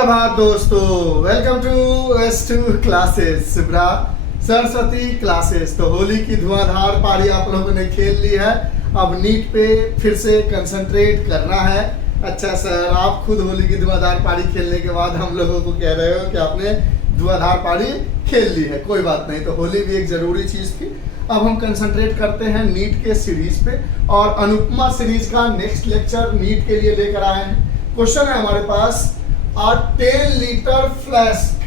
सुप्रभात दोस्तों, welcome to S2 classes, Subra Saraswati classes. तो होली की धुआंधार पारी आप लोगों ने खेल ली है। अब नीट पे फिर से कंसंट्रेट करना है। अच्छा सर, आप खुद होली की धुआंधार पारी खेलने के बाद हम लोगों को कह रहे हो कि आपने धुआंधार पारी खेल ली है। कोई बात नहीं, तो होली भी एक जरूरी चीज थी। अब हम कंसंट्रेट करते हैं नीट के सीरीज पे, और अनुपमा सीरीज का नेक्स्ट लेक्चर नीट के लिए लेकर आए हैं। क्वेश्चन है हमारे पास, a 10 liter flask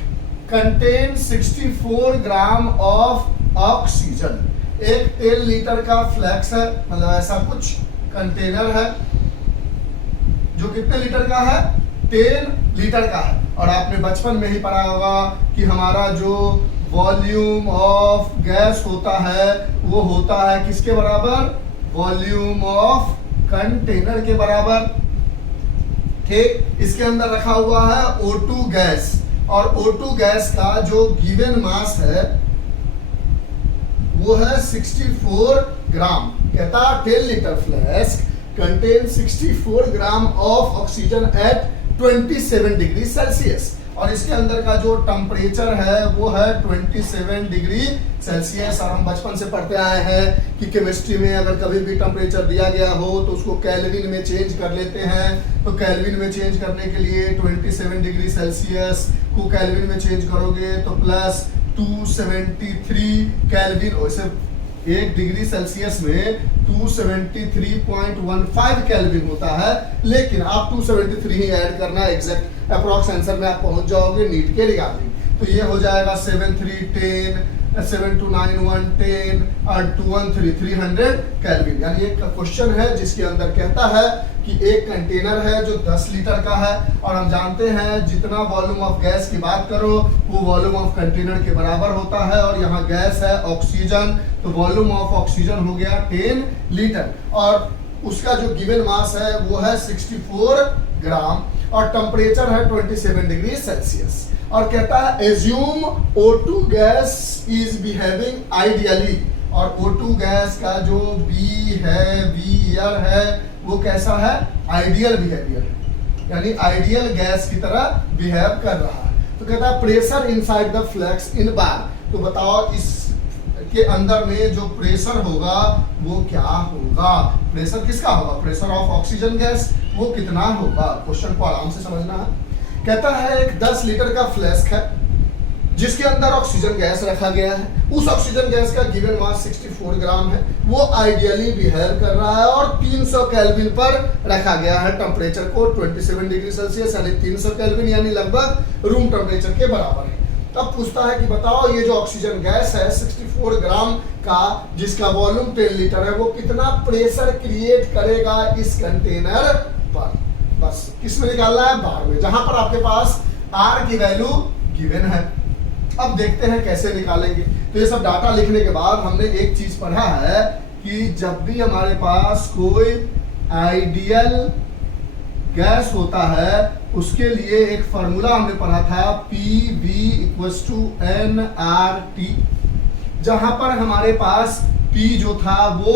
contains 64 gram of oxygen। एक 10 लीटर का फ्लैक्स है, मतलब ऐसा कुछ कंटेनर है जो कितने लीटर का है, 10 लीटर का है। और आपने बचपन में ही पढ़ा होगा कि हमारा जो वॉल्यूम ऑफ गैस होता है वो होता है किसके बराबर, वॉल्यूम ऑफ कंटेनर के बराबर। ठीक, इसके अंदर रखा हुआ है O2 गैस, और O2 गैस का जो गिवन मास है वो है 64 ग्राम। कहता 10 litre flask contain 64 gram of oxygen at 27 degree Celsius. और इसके अंदर का जो टेम्परेचर है वो है 27 डिग्री सेल्सियस। और हम बचपन से पढ़ते आए हैं कि केमिस्ट्री में अगर कभी भी टेम्परेचर दिया गया हो तो उसको केल्विन में चेंज कर लेते हैं। तो केल्विन में चेंज करने के लिए 27 डिग्री सेल्सियस को केल्विन में चेंज करोगे तो प्लस 273 केल्विन, वैसे 1 डिग्री सेल्सियस में 273.15 केल्विन होता है, लेकिन आप 273 ही ऐड करना, एग्जैक्ट अप्रॉक्स आंसर में आप पहुंच जाओगे नीट के रिगार्डिंग। तो ये हो जाएगा 7 3 10, 7 2 9 1 10 और 2 1 3 300 केल्विन। यानी एक क्वेश्चन है जिसके अंदर कहता है कि एक कंटेनर है जो 10 लीटर का है, और हम जानते हैं जितना वॉल्यूम ऑफ गैस की बात करो वो वॉल्यूम ऑफ कंटेनर के बराबर होता है। और यहाँ गैस है ऑक्सीजन, तो वॉल्यूम ऑफ ऑक्सीजन हो गया 10 लीटर, और उसका जो गिवन मास है वो है 64 ग्राम, और टेम्परेचर है 27 डिग्री सेल्सियस। और कहता है assume O2 gas is behaving ideally. और O2 गैस का जो बिहेवियर है वो कैसा है, आइडियल बिहेवियर है, यानी आइडियल गैस की तरह बिहेव कर रहा है। तो कहता है प्रेशर इनसाइड द फ्लैक्स इन बार। तो बताओ इस के अंदर में जो प्रेशर होगा वो क्या होगा, प्रेशर किसका होगा, प्रेशर ऑफ ऑक्सीजन गैस, वो कितना होगा। क्वेश्चन को आराम से समझना है। कहता है एक 10 लीटर का फ्लास्क है जिसके अंदर ऑक्सीजन गैस रखा गया है। उस ऑक्सीजन गैस का गिवन मास 64 ग्राम है। वो आइडियली बिहेव कर रहा है और 300 केल्विन पर रखा गया है टेम्परेचर को 27 डिग्री सेल्सियस, यानी 300 केल्विन, यानी लगभग रूम टेम्परेचर के बराबर है। तब पूछता है कि बताओ ये जो ऑक्सीजन गैस है 64 ग्राम का जिसका वॉल्यूम 10 लीटर है वो कितना प्रेशर क्रिएट करेगा इस कंटेनर पर। बस किसमें निकालना है, बार में, जहां पर आपके पास R की वैल्यू गिवन है। अब देखते हैं कैसे निकालेंगे। तो ये सब डाटा लिखने के बाद हमने एक चीज पढ़ा है कि जब भी हमारे पास कोई आइडियल गैस होता है उसके लिए एक फॉर्मूला हमने पढ़ा था, PV = nRT, जहां पर हमारे पास P जो था वो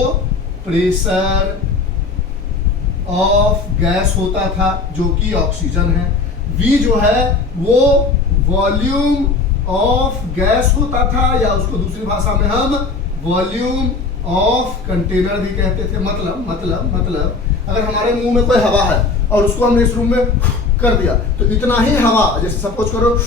प्रेशर ऑफ गैस होता था जो कि ऑक्सीजन है, V जो है वो वॉल्यूम ऑफ गैस होता था, या उसको दूसरी भाषा में हम वॉल्यूम ऑफ कंटेनर भी कहते थे। मतलब अगर हमारे मुंह में कोई हवा है और उसको हमने इस रूम में कर दिया तो इतना ही हवा, जैसे सपोज करो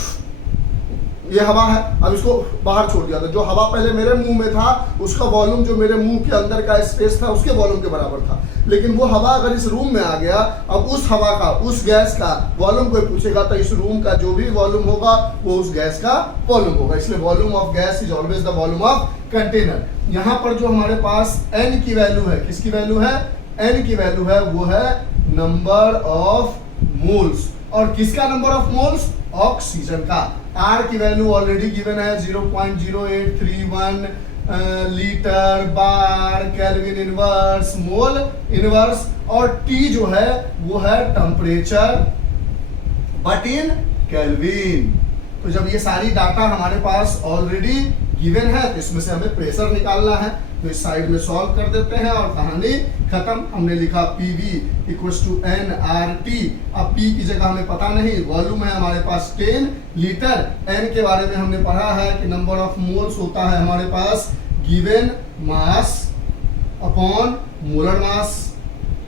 ये हवा है, अब इसको बाहर छोड़ दिया तो जो हवा पहले मेरे मुंह में था उसका वॉल्यूम जो मेरे मुंह के अंदर का स्पेस था उसके वॉल्यूम के बराबर था। लेकिन वो हवा अगर इस रूम में आ गया, अब उस हवा का, उस गैस का वॉल्यूम कोई पूछेगा तो इस रूम का जो भी वॉल्यूम होगा वो उस गैस का वॉल्यूम होगा। इसलिए volume of gas is always the volume of container. यहाँ पर जो हमारे पास n की वैल्यू है, किसकी वैल्यू है, n की वैल्यू है वो है नंबर ऑफ मोल्स। और किसका नंबर ऑफ मोल्स, ऑक्सीजन का। R की वैल्यू ऑलरेडी गिवन है 0.0831 लीटर बार केल्विन इनवर्स मोल इनवर्स, और T जो है वो है टेम्परेचर बट इन केल्विन। तो जब ये सारी डाटा हमारे पास ऑलरेडी गिवन है तो इसमें से हमें प्रेशर निकालना है। तो इस साइड में सॉल्व कर देते हैं और कहानी खत्म। हमने लिखा PV इक्वल्स टू nRT। अब P की जगह हमें पता नहीं, वॉल्यूम है हमारे पास 10 लीटर। N के बारे में हमने पढ़ा है कि नंबर ऑफ मोल्स होता है हमारे पास given mass upon molar mass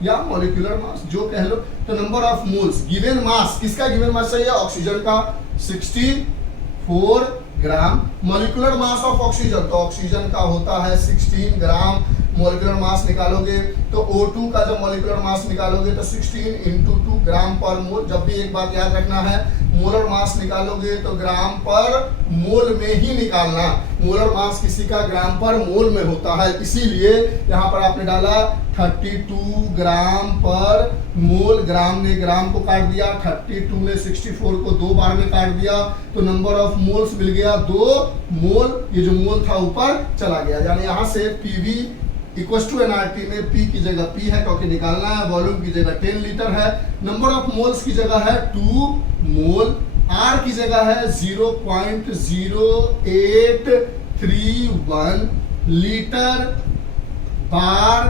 या मॉलिक्यूलर मास, जो कह लो। तो number of moles given mass, किसका गिवन मास चाहिए? ऑक्सीजन का 64 gram. Molecular mass of oxygen, तो ऑक्सीजन का होता है 16 ग्राम। मॉलिक्यूलर मास निकालोगे तो O2 का जब मॉलिक्यूलर मास निकालोगे तो 16 इंटू 2 ग्राम पर मोल। जब भी एक बात याद रखना है, मोलर मास निकालोगे तो ग्राम पर मोल में ही निकालना। मोलर मास किसी का ग्राम पर मोल में होता है, इसीलिए यहाँ पर आपने डाला 32 ग्राम पर मोल। ग्राम ने ग्राम को काट दिया, 32 ने 64 को 2 बार में काट दिया, तो नंबर ऑफ मोल्स मिल गया 2 मोल। ये जो मोल था ऊपर चला गया, यानी यहाँ से PV इक्वल्स टू nRT में P की जगह P है क्योंकि निकालना है, वॉल्यूम की जगह 10 लीटर है, नंबर ऑफ मोल्स की जगह है 2 मोल, R की जगह है 0.0831 लीटर बार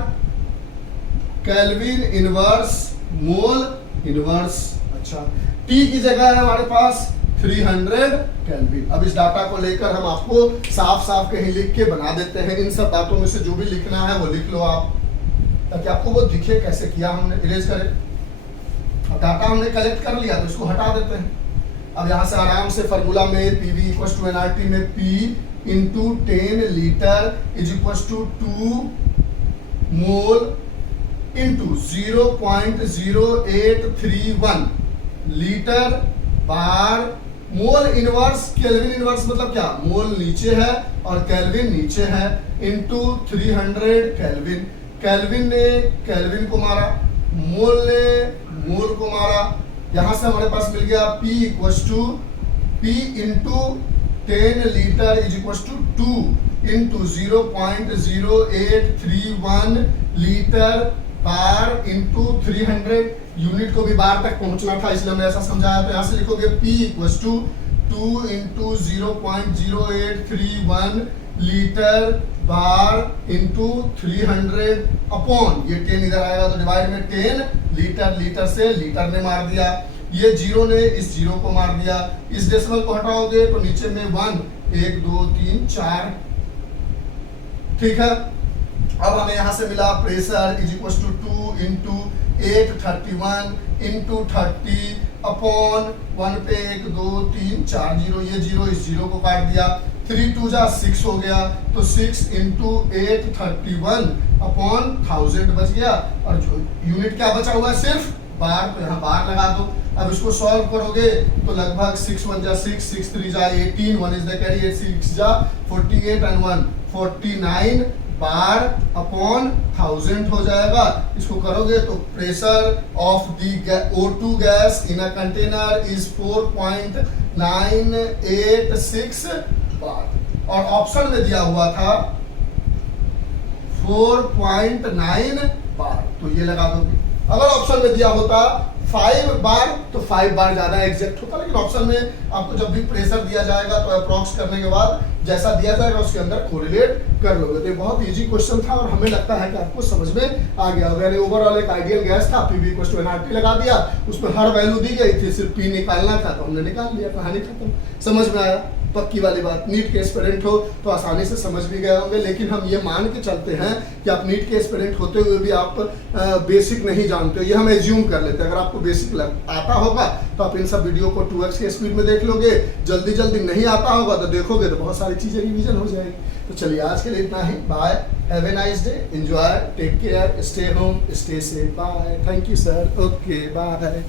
केल्विन इनवर्स मोल इनवर्स। अच्छा, T की जगह है हमारे पास 300 केल्विन। अब इस डाटा को लेकर हम आपको साफ साफ कहीं लिख के बना देते हैं। इन सब बातों में से जो भी लिखना है वो लिख लो आप, ताकि आपको वो दिखे कैसे किया हमने। इरेज करें। अब डाटा हमने कलेक्ट कर लिया तो इसको हटा देते हैं। अब यहाँ से आराम से फॉर्मूला में PV इक्वल्स टू nRT में P into 10 litre is equals to 2 mole into 0.0831 litre bar mole inverse kelvin inverse मतलब क्या? मोल नीचे है और केल्विन नीचे है, इंटू 300 केल्विन। केल्विन ने केल्विन को मारा, मोल ने मोल को मारा। यहां से हमारे पास मिल गया P equals to P into 10 litre is equals to 2 into 0.0831 litre bar into 300। Unit को भी बार तक पहुंचना था इसलिए हमने ऐसा समझाया। तो यहाँ से लिखोगे P equals to 2 into 0.0831 litre bar into 300 upon, ये 10 इधर आएगा तो डिवाइड में 10 लीटर। लीटर से लीटर ने मार दिया, ये 0 ने इस 0 को मार दिया। इस डेसिमल को हटाओगे तो नीचे में 1 1 2 3 4। ठीक है, अब हमें यहाँ से मिला pressure is equal to 2 into 831 into 30 upon 1 पे 1 2 3 4 0, ये 0 इस 0 को काट दिया, 3 2 जा 6 हो गया, तो 6 इंटू 831 अपॉन 1000 बच गया। और जो यूनिट क्या बचा हुआ है? सिर्फ बार, तो यहाँ बार लगा दो। अब इसको सॉल्व करोगे तो लगभग 6 1 जा 6 6 3 जा 18, 1 इज द कैरी, 8 6 जा 48 एंड 1 49 बार अपॉन 1000 हो जाएगा। इसको करोगे तो pressure of the O2 gas in a container is 4.986 बार, और ऑप्शन में दिया हुआ था 4.9 बार, तो ये लगा दोगे। अगर ऑप्शन में दिया होता 5 बार तो 5 बार ज्यादा एग्जैक्ट होता, लेकिन ऑप्शन में आपको जब भी प्रेशर दिया जाएगा तो अप्रॉक्स करने के बाद जैसा दिया जाएगा उसके अंदर कोरिलेट कर लोगे। तो ये बहुत इजी क्वेश्चन था और हमें लगता है कि आपको समझ में आ गया होगा। ओवरऑल एक आइडियल गैस था, PV इक्वल्स टू nRT लगा दिया, उसमें हर वैल्यू दी गई थी, सिर्फ P निकालना था तो हमने निकाल लिया, कहानी खत्म। समझ में आया? पक्की वाली बात। नीट के एस्पिरेंट हो तो आसानी से समझ भी गए होंगे, लेकिन हम ये मान के चलते हैं कि आप नीट के एस्पिरेंट होते हुए भी आप बेसिक नहीं जानते हो, ये हम एज्यूम कर लेते हैं। अगर आपको बेसिक आता होगा तो आप इन सब वीडियो को 2x के स्पीड में देख लोगे, जल्दी जल्दी नहीं आता होगा तो देखोगे तो बहुत सारी चीजें रिवीजन हो जाएगी। तो चलिए आज के लिए इतना ही। Bye, have a nice day, enjoy, take care, stay home, stay safe, bye, thank you sir, okay bye.